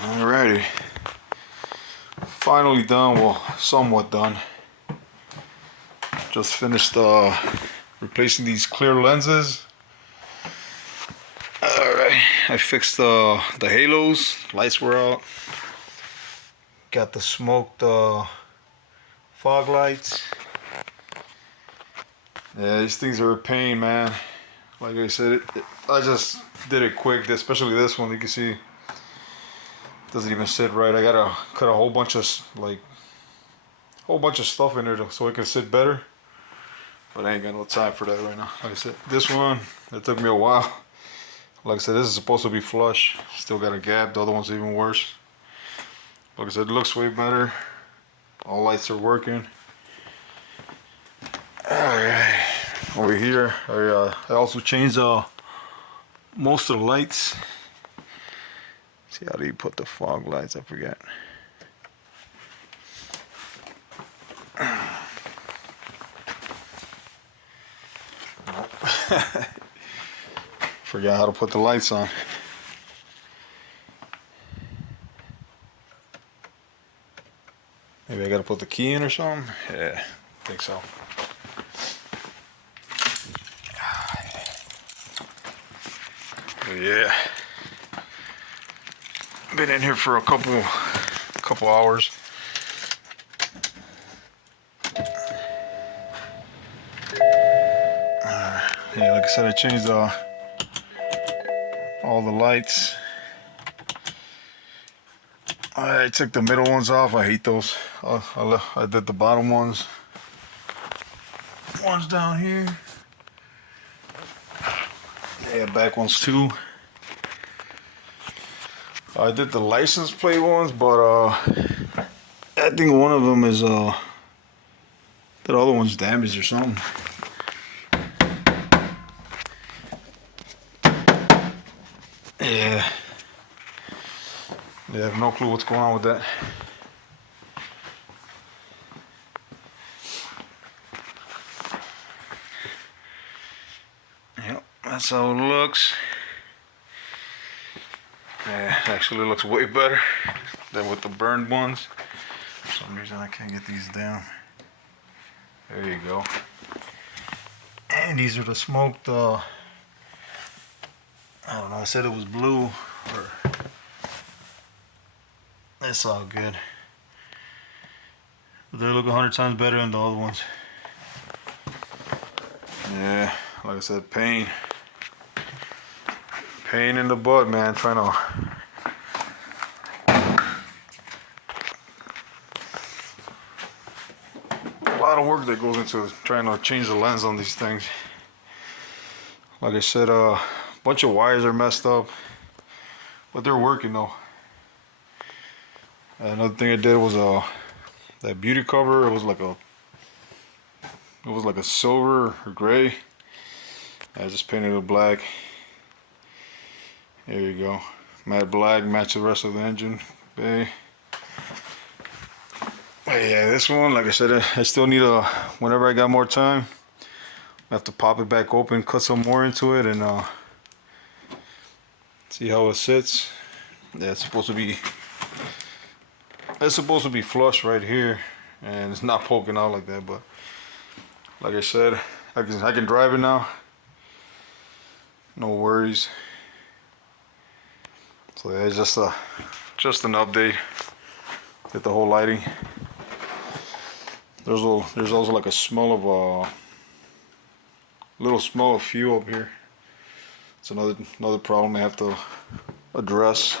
Alrighty, finally done, well, somewhat done. Just finished replacing these clear lenses. Alright, I fixed the halos, lights were out. Got the smoked fog lights. Yeah, these things are a pain, man. Like I said, I just did it quick, especially this one. You can see it doesn't even sit right. I gotta cut a whole bunch of stuff in there so it can sit better. But I ain't got no time for that right now. Like I said, this one, it took me a while. Like I said, this is supposed to be flush. Still got a gap. The other one's even worse. Like I said, it looks way better. All lights are working. Alright, over here, I also changed most of the lights. See, how do you put the fog lights? I forget. Forgot how to put the lights on. Maybe I gotta put the key in or something? Yeah, I think so. Yeah. Been in here for a couple hours. Yeah, like I said, I changed all the lights. I took the middle ones off. I hate those. I did the bottom ones. Ones down here. Yeah, back ones too. I did the license plate ones, but I think one of them is that other one's damaged or something. Yeah. I have no clue what's going on with that. Yep, that's how it looks. Yeah, it actually looks way better than with the burned ones. For some reason I can't get these down. There you go. And these are the smoked, I don't know, I said it was blue, or it's all good. But they look 100 times better than the other ones. Yeah, like I said, pain in the butt, man, trying to a lot of work that goes into trying to change the lens on these things. Like I said, a bunch of wires are messed up, but they're working though. Another thing I did was that beauty cover. It was like a silver or gray. I just painted it black. There you go. Matte black, match the rest of the engine bay. But yeah, this one, like I said, I still need whenever I got more time, I have to pop it back open, cut some more into it, and see how it sits. Yeah, it's supposed to be flush right here, and it's not poking out like that. But like I said, I can drive it now. No worries. So yeah, it's just an update with the whole lighting. There's also like a smell of little smell of fuel up here. It's another problem I have to address.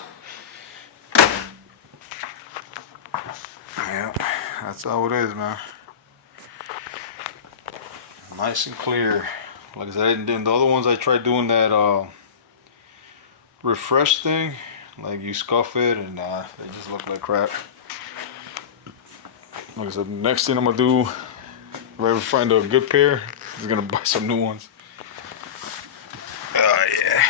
Yeah, that's how it is, man. Nice and clear. Like I said, I didn't do the other ones. I tried doing that refresh thing, like you scuff it, and they just look like crap. Like I said, next thing I'm gonna do, if I ever find a good pair, I'm gonna buy some new ones. Yeah.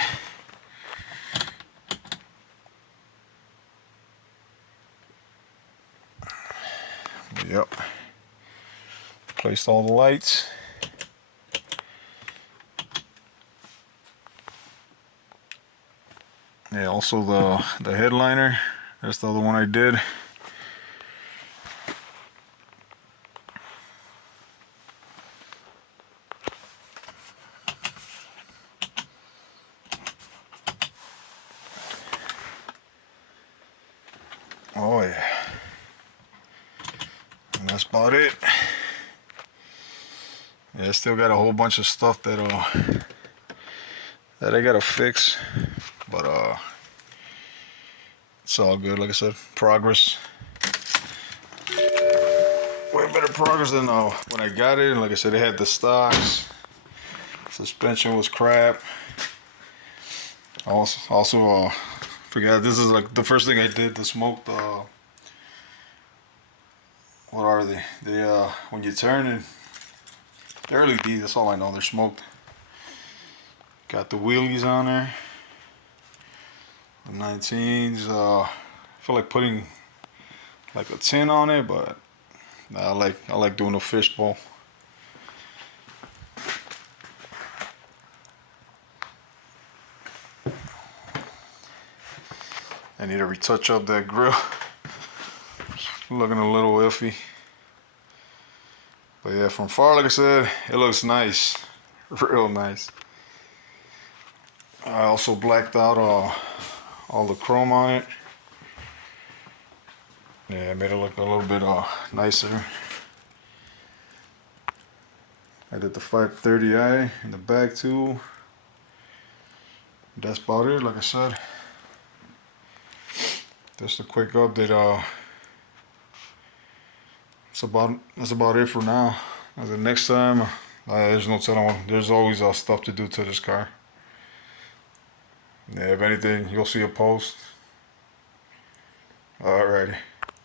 Yep. Placed all the lights. Yeah, also the headliner. That's the other one I did. Oh yeah. And that's about it. Yeah, I still got a whole bunch of stuff that I gotta fix. But it's all good, like I said. Progress. Way better progress than when I got it. And like I said, it had the stocks. Suspension was crap. Also forgot this is like the first thing I did. The smoked. What are they? They when you turn it, they're LED. That's all I know. They're smoked. Got the wheelies on there. The 19s. I feel like putting like a 10 on it, but I like doing a fishbowl. I need to retouch up that grill. Looking a little iffy. But yeah, from far, like I said, it looks nice. Real nice. I also blacked out all the chrome on it. Yeah, it made it look a little bit nicer. I did the 530i in the back too. That's about it, like I said. Just a quick update. That's about it for now. The next time, there's no telling. There's always stuff to do to this car. Yeah, if anything, you'll see a post. Alrighty.